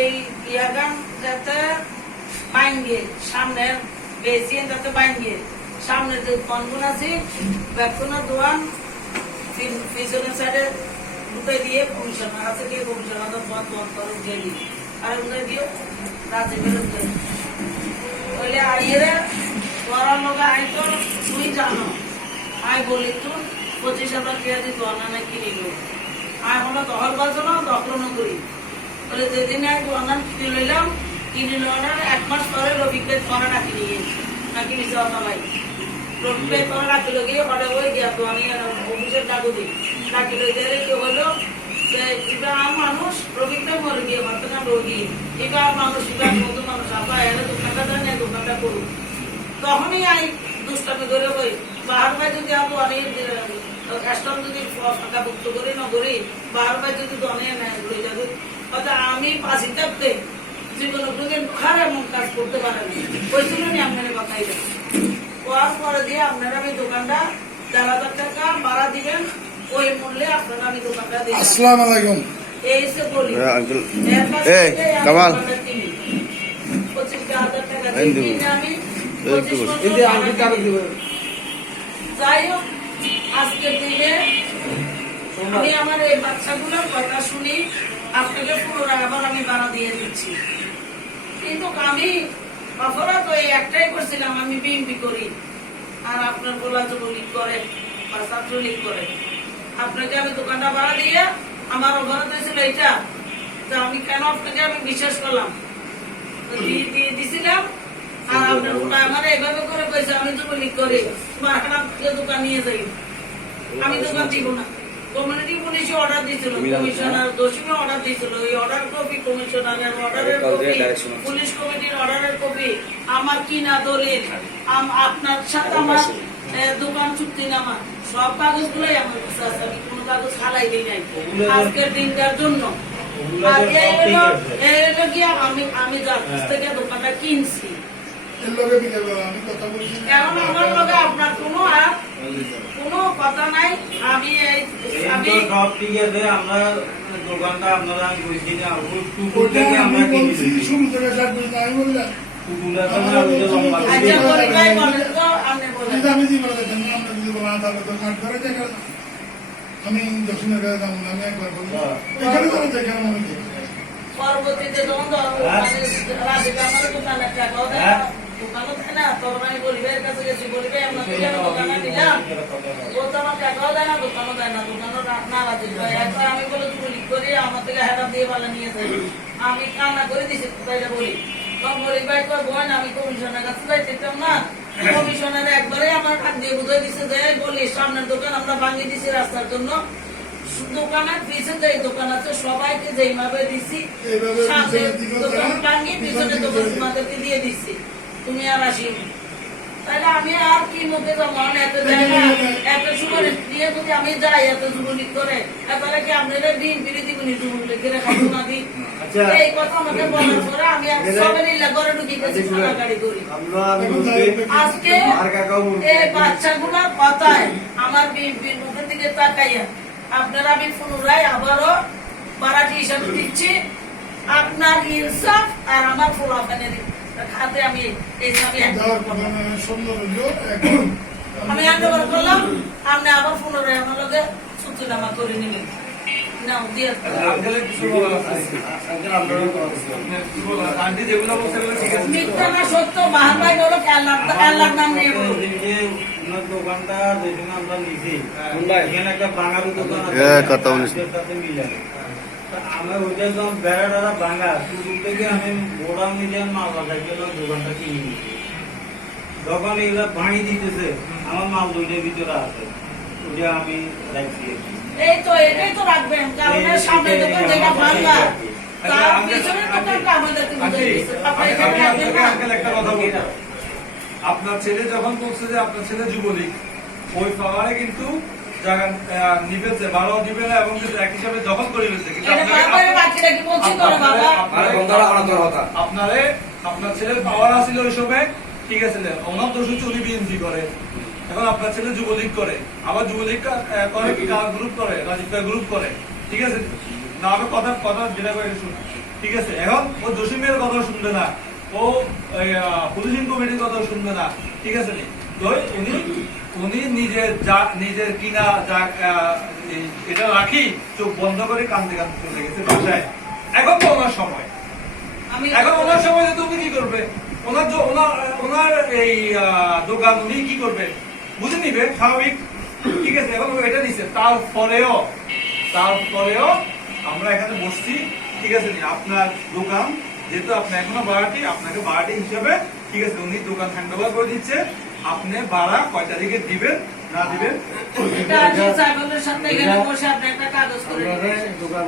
এই ইয়াগান যাতে বাইঙ্গে সামনের বেসিন যাতে বাইঙ্গে সামনে যে কনগুন আছে ব্যাকুনা দোয়ান পিছনের সাইডে ঢুকাই দিয়ে কমিশনার আছে কি কমিশনার বন্ধ করে দিয়ে দিই আর উঠে দিয়ে রাতে বেরোতে বলে আইয়েরা তোরা লোক আই তো তুই জানো আই বলি তুই 25,000 টাকা দিত না কিনিল আয় হলো দখল বাজো না দখল করি বলে যেদিন আয় দোয়ান কিনে লইলাম কিনে নেওয়ার 1 মাস পরে রবিকে তোরা ডাকি নিয়ে নাকি যাওয়া না ভাই রবিকে তোরা ডাকি গিয়ে হঠাৎ হয়ে গিয়া তো আমি অফিসের ডাকু দিই ডাকি লই দিয়ে কি হলো যে এটা মানুষ রবিকে মরে গিয়ে বর্তমান রোগী এটা মানুষ এটা নতুন মানুষ আপনার এনে দোকানটা দেন দোকানটা করুন তখনই আই দুষ্টামি করে বই বাহার ভাই যদি আমি অনেক কাস্টম যদি ফাঁকা ভুক্ত করি না করি বাহার ভাই যদি অনেক ঘুরে যাবে অর্থাৎ আমি পাশি থাকতে জীবন কোনোদিন খারাপ এমন কাজ করতে পারেন ওই জন্যই আপনারা বাঁকাই দেন কোয়ার পরে দিয়ে আপনারা আমি দোকানটা 4,000 টাকা ভাড়া দিবেন ওই মূল্যে আপনারা আমি দোকানটা দিবেন। আসসালামু আলাইকুম। এই সে বলি আঙ্কেল কামাল 25,000 টাকা দিয়ে আমি 25 যাই হোক আজকের দিনে আমি আমার এই বাচ্চাগুলোর কথা শুনি আপনাকে পুনরায় আবার আমি বাড়া দিয়ে দিচ্ছি কিন্তু আমি অপরাধ ওই একটাই করছিলাম আমি বিএমপি করি আর আপনার গোলা যুবলীগ করে বা ছাত্রলীগ করে আপনাকে আমি দোকানটা ভাড়া দিয়ে আমার অপরাধ হয়েছিল এইটা যে আমি কেন আপনাকে আমি বিশ্বাস করলাম দিয়ে দিছিলাম আর আপনার আমার এইভাবে করে কইছে আমি যুবলীগ করি তোমার একটা দোকান নিয়ে যাই আমি দোকান দিব না কমিউনিটি পুলিশে অর্ডার দিয়েছিল কমিশনার দোষীকে অর্ডার দিয়েছিল এই অর্ডার কপি কমিশনারের অর্ডারের কপি পুলিশ কমিটির অর্ডারের কপি আমার কিনা দলিল আপনার সাথে আমার দোকান চুক্তিনামা সব কাগজগুলোই আমার কাছে আছে আমি কোনো কাগজ খালাই দিই নাই আজকের দিনটার জন্য আর এই হলো গিয়া আমি যার কাছ থেকে দোকানটা কিনছি এখন আমার লগে আপনার কোনো কথা নাই আমি সব ঠিক আছে আমরা দোকানটা আপনারা কইছি না আমরা কিনেছি আমি দক্ষিণের কাছে যাবো আমি একবার বলবো এখানে যাবো মনে করি পরবর্তীতে যখন দোকানের টাকাও দেয় দোকানও দেয় না তখন আমি গরিবের কাছে গেছি গরিবে আপনাকে কেন দোকানে দিলাম ও তো আমার টাকাও দেয় না দোকানও দেয় না দোকানও নারাজি হয় একবার আমি বলে চুরি করি আমার থেকে হেরাপ দিয়ে পালা নিয়ে যাই আমি কান্না করে দিছি কোথায় বলি তখন গরিব ভাই কয় বোন আমি কমিশনের কাছে যাইতেতাম না কমিশনের একবারে আমার টাক দিয়ে বুঝাই দিছে যে বলি সামনের দোকান আমরা ভাঙিয়ে দিছি রাস্তার জন্য দোকানের পিছনে যে দোকান আছে সবাইকে যেইভাবে দিছি সামনে দোকান ভাঙিয়ে পিছনে দোকান তোমাদেরকে দিয়ে দিচ্ছি তুমি আর আসি তাহলে আমি আর কি মুখে যাবো এত জায়গা এত সুপারিশ দিয়ে যদি আমি যাই এত যুবলীগ করে তাহলে কি আপনারা দিন ফিরে দিবেন যুবলীগের খাবো না দিই এই কথা আমাকে বলার পরে আমি সবাই ঘরে ঢুকিতেছি সারা গাড়ি করি আজকে এই বাচ্চাগুলোর কথায় আমার বিএনপির মুখের দিকে তাকাইয়া আপনারা আমি পুনরায় আবারও বাড়াটি হিসাবে দিচ্ছি আপনার ইনসাফ আর আমার ফলাফলের খাতে আমি এই আমি হ্যান্ডওভার করলাম আপনি আবার পুনরায় আমার লগে চুক্তিনামা করে নেবেন মিথ্যা না সত্য বাহার ভাই হলো আল্লাহর নাম নিয়ে দোকানটা যেখানে আমরা নিয়েছি এখানে একটা বাঙালি দোকান আমরা ওইটা একদম বেড়া ভাঙা শুরু থেকে আমি গোড়াম নিজে মাল বাজাই গেল দোকানটা কিনে নিয়েছি যখন এগুলা ভাঙি দিতেছে আমার মাল দুইটার ভিতরে আছে ওইটা আমি রাখছি এটাই তো রাখবেন কারণ সামনে দোকান যেটা ভাঙা তার পিছনে দোকানটা আমাদেরকে বুঝিয়ে দিচ্ছে একটা কথা বলবো আপনার ছেলে যখন বলছে যে আপনার ছেলে যুবলীগ ওই পাওয়ারে কিন্তু জায়গা নিবেছে ভালো দিবে না এবং এক হিসাবে দখল করে ফেলছে কিন্তু আপনারে আপনার ছেলের পাওয়ার আছিল ওই সময় ঠিক আছে ওনার দোষ উনি বিএনপি করে এখন আপনার ছেলে যুবলীগ করে আবার যুবলীগ করে গ্রুপ করে রাজীব গ্রুপ করে ঠিক আছে না আমি কথা কথা যেটা করে শুনি ঠিক আছে এখন ও জসিমের কথা শুনবে না ও পুলিশিং কমিটির কথা শুনবে না ঠিক আছে নি তো উনি নিজের কিনা যা এটা রাখি চোখ বন্ধ করে কান্দতে কান্দতে চলে গেছে বাসায় এখন তো ওনার সময় এখন ওনার সময় তুমি কি করবে ওনার এই দোকান উনি কি করবে বুঝে নিবে স্বাভাবিক ঠিক আছে এখন এটা নিচ্ছে তারপরেও আমরা এখানে বসছি ঠিক আছে আপনার দোকান যেহেতু আপনি এখনো ভাড়াটি আপনাকে ভাড়াটি হিসেবে ঠিক আছে উনি দোকান হ্যান্ড ওভার করে দিচ্ছে আপনি ভাড়া কয় তারিখে দিবেন না দিবেন এটা আজকে সাহেবের সাথে এখানে বসে আপনি একটা কাগজ করে দিবেন। দোকান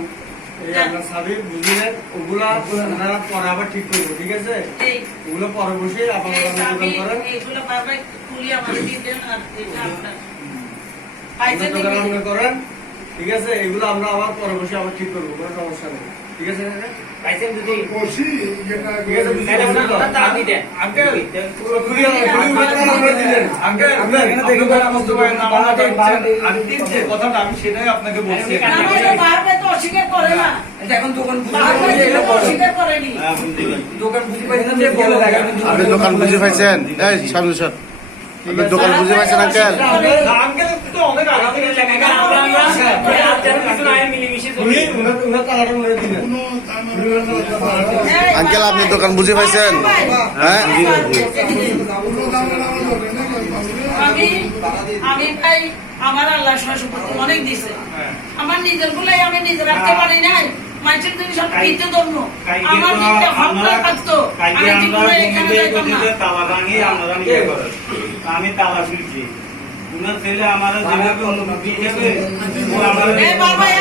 এই আপনার সাবি বুঝলেন ওগুলা আপনারা পরে আবার ঠিক করবো ঠিক আছে এই ওগুলো পরে বসে আপনারা দোকান করেন এইগুলো বারবার তুলি আমাদের দিয়ে দেন আর এটা আপনার আপনার পাইছেন দোকান নাকি? আপনি করেন ঠিক আছে এগুলো আমরা আবার পরে বসে আবার ঠিক করবো কোনো সমস্যা নেই ঠিক আছে পাইছেন যদি বসি যেটা ঠিক আছে বুঝতে তাহলে পারছেন তো? ওনার তারা দিতেন আঙ্কেল পুরোপুরি আমরা দিলেন আঙ্কেল এখানে দেখুন, বুঝতে পারেন না আমার কথা আন্টির যে কথাটা আমি সেটাই আপনাকে বলছি না, না, এটা বারবার তো অস্বীকার করে না এখন দোকান বারবার এটা তো অস্বীকার করেনি দোকান বুঝতে পাইছেন যে বলে আপনি দোকান বুঝে পাইছেন এই সামনে সর আপনি দোকান বুঝে পাইছেন আঙ্কেল আঙ্কেল তো অনেক আগে থেকে উনার তালাটা মনে দিলেন কোনো দাম আঙ্কেল আপনি দোকান বুঝে পাইছেন হ্যাঁ কোনো দাম আমার দরকার নেই আমি ভাই আমার আল্লাহ সহসম্পত্তি অনেক দিছে আমার নিজের গুলাই আমি নিজে রাখতে পারি নাই মানুষের জিনিস আমি কিনতে ধরবো আমার দিকটা ভাবনা থাকতো আমি জীবনে এখানে যাইতাম না তালা ভাঙিয়ে আপনারা নিয়ে করেন আমি তালা খুলছি উনার ছেলে আমার যেভাবে অনুমতি যাবে ও আমার এই বারবাই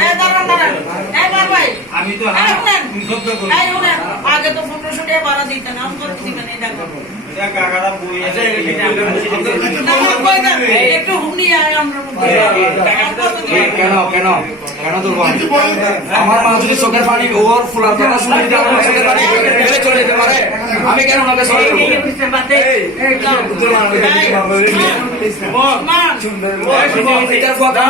এই দাঁড়ান এই বারবাই আমি তো এই শুনেন সহ্য করি এই শুনেন আগে তো 1500 টাকা ভাড়া দিতেন এখন কত দিবেন এই দেখো এটা কাকারা বই আছে না, কই দেন? একটু হুমনি আয় আমরা মধ্যে কত দিবেন? কেন দেবো আমার মা যদি চোখের পানি ওর ফুলার কথা শুনে যদি আমার চোখের পানি ফেলে চলে যেতে পারে আমি কেন ওনাকে সরে দেবো মান এটার কথা